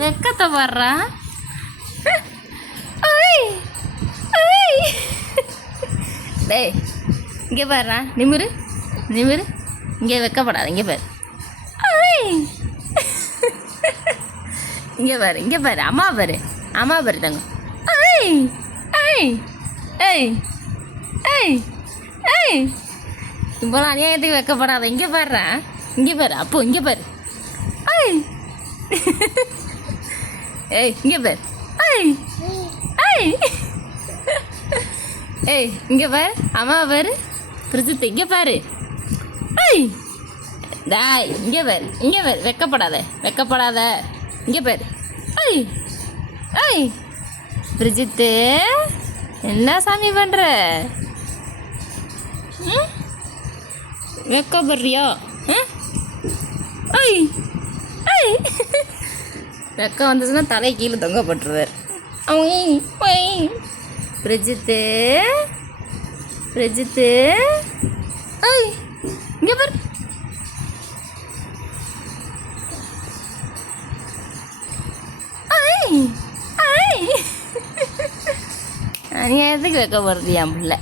வெக்கத்தை பாடுறா. ஓய் ஓய் டேய் இங்கே பாடுறா. நிமிரு நிமிரு. இங்கே வெக்கப்படாத. இங்கே பாரு. ஓய் இங்கே பாரு. இங்கே பாரு. அம்மா பாரு. அம்மா பாரு தங்க. ஓய் ஏய் ஏய் ஏய் ஏய் இப்போ அநியாயத்துக்கு வைக்கப்படாத. இங்கே பாடுறா. இங்கே பாரு. அப்போ இங்கே பாரு. ஏய் ஏய் இங்கே பாரு. ஏய் ஏய் ஏய் இங்கே பாரு. அம்மா பாரு. பிரிஜித்து இங்கே பாரு. ஏய் டாய் இங்கே பாரு. இங்கே பாரு. வெக்கப்படாத வெக்கப்படாத. இங்கே பாரு. ஏய் ஏய் பிரிஜித்து என்ன சாமி பண்ணுற? வெக்கப்படுறியா? ஐய் ஐய் வெக்கம் வந்துச்சுன்னா தலை கீழே தொங்கப்பட்டுருவார். பிரிஜித்து பிரிஜித்து ஐய் இங்கே பாரு. ஐய் ஐய் அநியாயத்துக்கு வெக்கப்படுறது என் பிள்ளை.